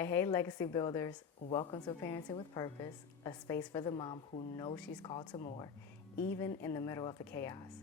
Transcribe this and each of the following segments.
Hey, legacy builders, welcome to Parenting with Purpose, a space for the mom who knows she's called to more, even in the middle of the chaos.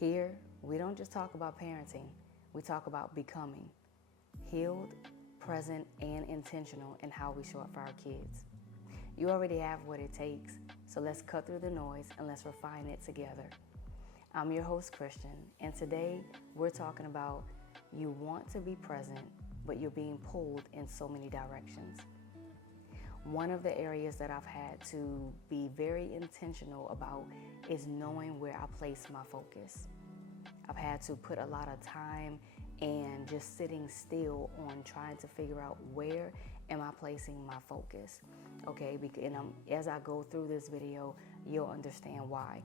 Here, we don't just talk about parenting, we talk about becoming healed, present, and intentional in how we show up for our kids. You already have what it takes, so let's cut through the noise and let's refine it together. I'm your host, Christian, and today we're talking about you want to be present, but you're being pulled in so many directions. One of the areas that I've had to be very intentional about is knowing where I place my focus. I've had to put a lot of time and just sitting still on trying to figure out where am I placing my focus. Okay, and as I go through this video, you'll understand why.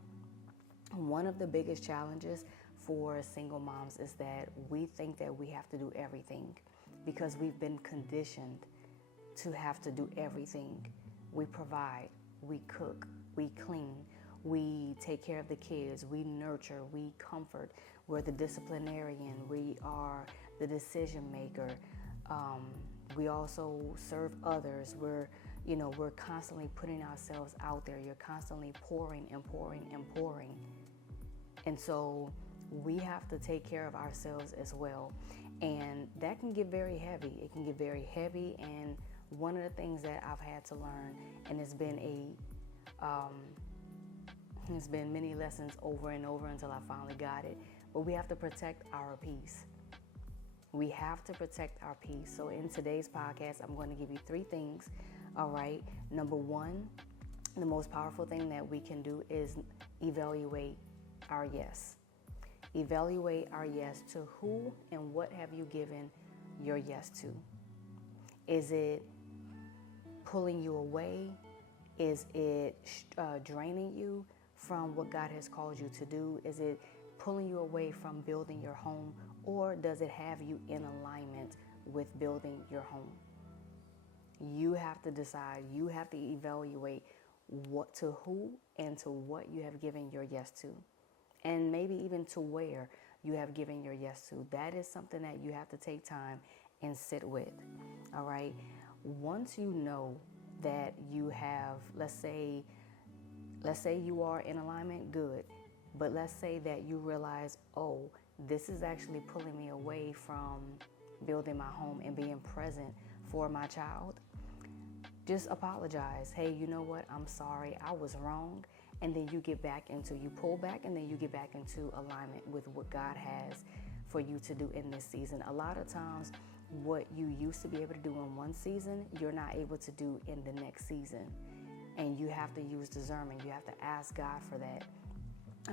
One of the biggest challenges for single moms is that we think that we have to do everything because we've been conditioned to have to do everything. We provide, we cook, we clean, we take care of the kids, we nurture, we comfort. We're the disciplinarian, we are the decision maker. We also serve others. We're constantly putting ourselves out there. You're constantly pouring and pouring and pouring. And so we have to take care of ourselves as well. And that can get very heavy. It can get very heavy. And one of the things that I've had to learn, and it's been many lessons over and over until I finally got it, but we have to protect our peace. We have to protect our peace. So in today's podcast, I'm going to give you 3 things. All right. Number 1, the most powerful thing that we can do is evaluate our yes. Evaluate our yes. To who and what have you given your yes to? Is it pulling you away? Is it draining you from what God has called you to do? Is it pulling you away from building your home? Or does it have you in alignment with building your home? You have to decide. You have to evaluate what to who and to what you have given your yes to. And maybe even to where you have given your yes to. That is something that you have to take time and sit with. All right. Once you know that you have, let's say you are in alignment, good. But let's say that you realize, oh, this is actually pulling me away from building my home and being present for my child. Just apologize. Hey, you know what? I'm sorry. I was wrong. And then you pull back and then you get back into alignment with what God has for you to do in this season. A lot of times, what you used to be able to do in one season, you're not able to do in the next season. And you have to use discernment. You have to ask God for that.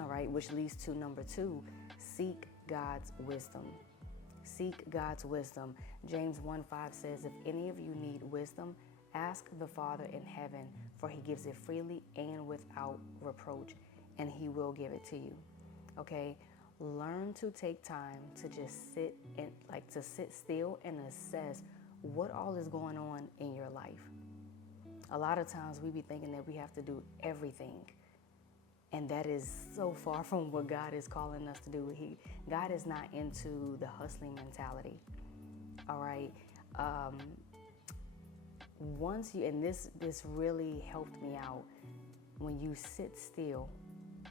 All right, which leads to number 2, seek God's wisdom. Seek God's wisdom. James 1:5 says, if any of you need wisdom, ask the Father in heaven, for he gives it freely and without reproach, and he will give it to you. Okay? Learn to take time to just sit still and assess what all is going on in your life. A lot of times we be thinking that we have to do everything. And that is so far from what God is calling us to do. God is not into the hustling mentality. All right? This really helped me out, when you sit still.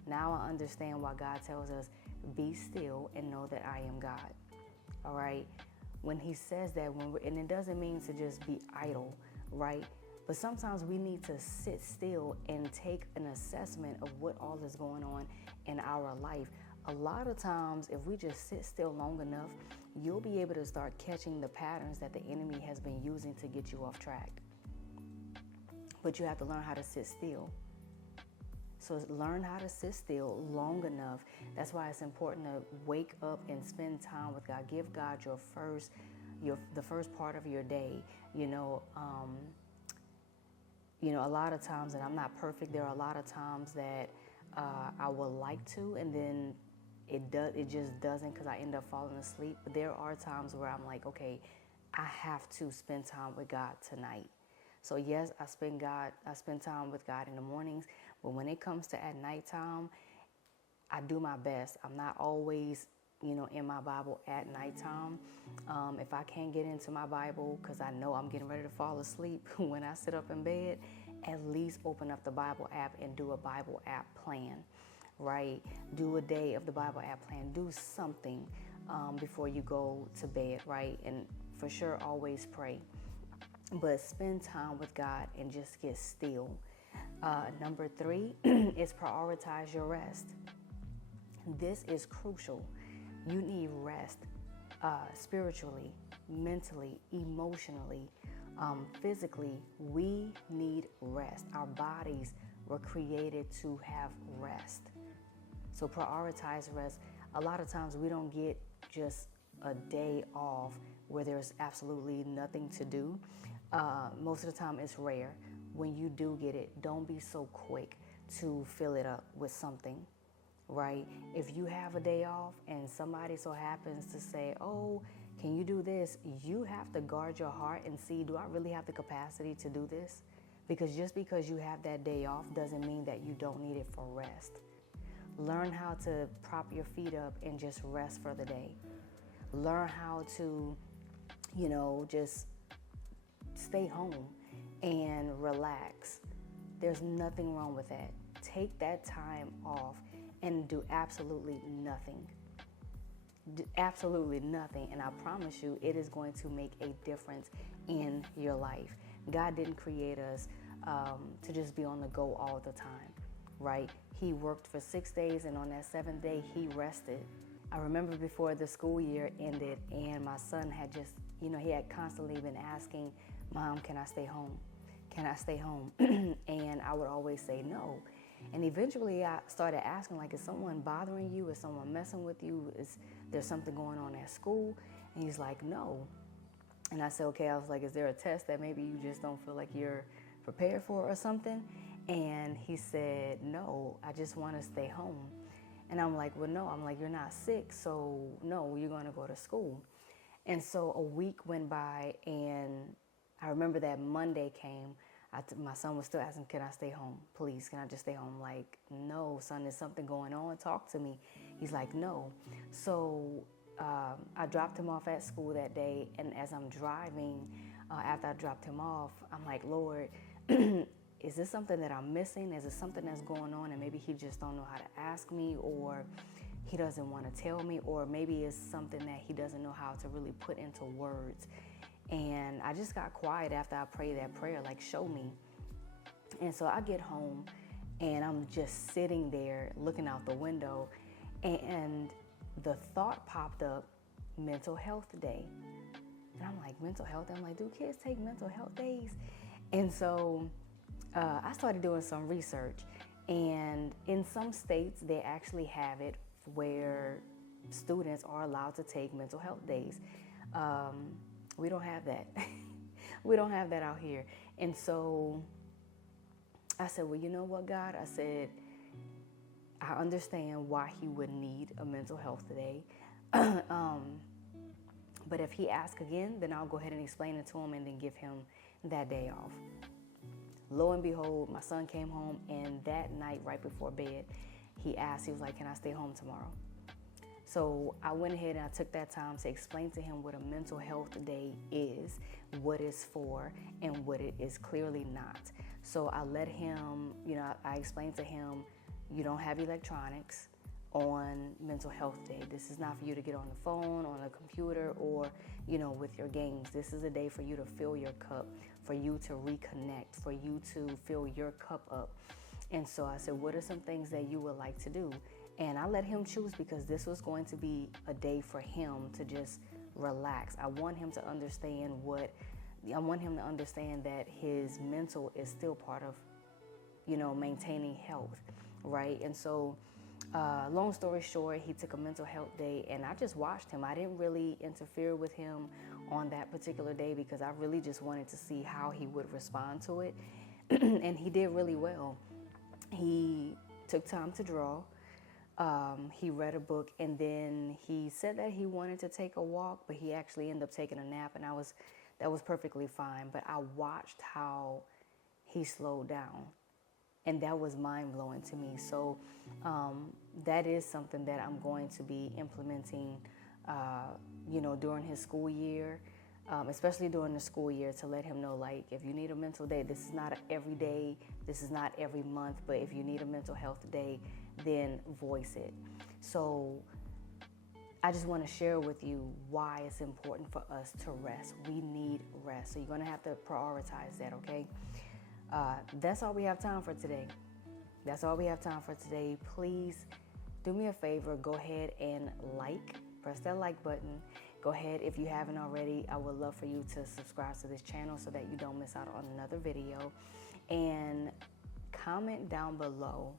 Now I understand why God tells us, be still and know that I am God. All right? When he says that, and it doesn't mean to just be idle, right? But sometimes we need to sit still and take an assessment of what all is going on in our life. A lot of times, if we just sit still long enough, you'll be able to start catching the patterns that the enemy has been using to get you off track. But you have to learn how to sit still. So learn how to sit still long enough. That's why it's important to wake up and spend time with God. Give God the first part of your day. A lot of times, and I'm not perfect, there are a lot of times that I would like to, and then it just doesn't, because I end up falling asleep. But there are times where I'm like, okay, I have to spend time with God tonight. So yes, I spend time with God in the mornings, but when it comes to at nighttime, I do my best. I'm not always in my Bible at nighttime. If I can't get into my Bible because I know I'm getting ready to fall asleep when I sit up in bed, at least open up the Bible app and do a Bible app plan, right? Do a day of the Bible app plan. Do something before you go to bed, right? And for sure, always pray. But spend time with God and just get still. Number 3 is prioritize your rest. This is crucial. You need rest spiritually, mentally, emotionally, physically. We need rest. Our bodies were created to have rest. So prioritize rest. A lot of times we don't get just a day off where there's absolutely nothing to do. Most of the time it's rare. When you do get it, don't be so quick to fill it up with something, right? If you have a day off and somebody so happens to say, oh, can you do this? You have to guard your heart and see, do I really have the capacity to do this? Because just because you have that day off doesn't mean that you don't need it for rest. Learn how to prop your feet up and just rest for the day. Learn how to, just stay home and relax. There's nothing wrong with that. Take that time off and do absolutely nothing. Absolutely nothing. And I promise you, it is going to make a difference in your life. God didn't create us to just be on the go all the time, right? He worked for 6 days, and on that 7th day, he rested. I remember before the school year ended, and my son had just, he had constantly been asking, Mom, can I stay home? Can I stay home? And I would always say no. And eventually I started asking, like, is someone bothering you? Is someone messing with you? Is there something going on at school? And he's like, no. And I said, okay. I was like, is there a test that maybe you just don't feel like you're prepared for or something? And he said, no, I just want to stay home. And I'm like, well, no. I'm like, you're not sick, so no, you're going to go to school. And so a week went by, and I remember that Monday came. My son was still asking, can I stay home? Please, can I just stay home? I'm like, no, son, there's something going on. Talk to me. He's like, no. So I dropped him off at school that day. And as I'm driving, after I dropped him off, I'm like, Lord, is this something that I'm missing? Is it something that's going on and maybe he just don't know how to ask me, or he doesn't want to tell me, or maybe it's something that he doesn't know how to really put into words. And I just got quiet after I prayed that prayer, like, show me. And so I get home and I'm just sitting there looking out the window, and the thought popped up, mental health day. And I'm like, mental health? I'm like, do kids take mental health days? And so I started doing some research, and in some states they actually have it where students are allowed to take mental health days. We don't have that. We don't have that out here. And so I said, well, you know what, God? I said, I understand why he would need a mental health day. But if he asks again, then I'll go ahead and explain it to him and then give him that day off. Lo and behold, my son came home, and that night right before bed, he asked, he was like, can I stay home tomorrow? So I went ahead and I took that time to explain to him what a mental health day is, what it's for, and what it is clearly not. So I let him, I explained to him, you don't have electronics on mental health day. This is not for you to get on the phone, on a computer, or, with your games. This is a day for you to fill your cup, for you to reconnect, for you to fill your cup up. And so I said, what are some things that you would like to do? And I let him choose, because this was going to be a day for him to just relax. I want him to understand that his mental is still part of, maintaining health, right? And so, long story short, he took a mental health day, and I just watched him. I didn't really interfere with him on that particular day because I really just wanted to see how he would respond to it. And he did really well. He took time to draw. He read a book, and then he said that he wanted to take a walk, but he actually ended up taking a nap, and that was perfectly fine. But I watched how he slowed down, And that was mind-blowing to me. So that is something that I'm going to be implementing, during his school year, especially during the school year, to let him know, like, if you need a mental day, this is not every day, this is not every month, but if you need a mental health day, then voice it. So I just want to share with you why it's important for us to rest. We need rest. So you're going to have to prioritize that, okay? That's all we have time for today. That's all we have time for today. Please do me a favor. Go ahead and press that like button. Go ahead, if you haven't already, I would love for you to subscribe to this channel so that you don't miss out on another video. And comment down below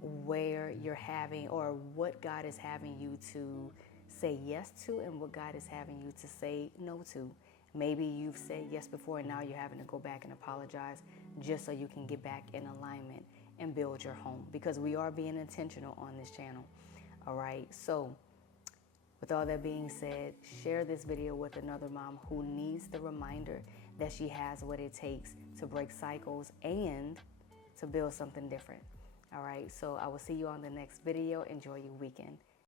where you're having, or what God is having you to say yes to and what God is having you to say no to. Maybe you've said yes before and now you're having to go back and apologize just so you can get back in alignment and build your home, because we are being intentional on this channel. All right. So with all that being said, share this video with another mom who needs the reminder that she has what it takes to break cycles and to build something different. All right. So I will see you on the next video. Enjoy your weekend.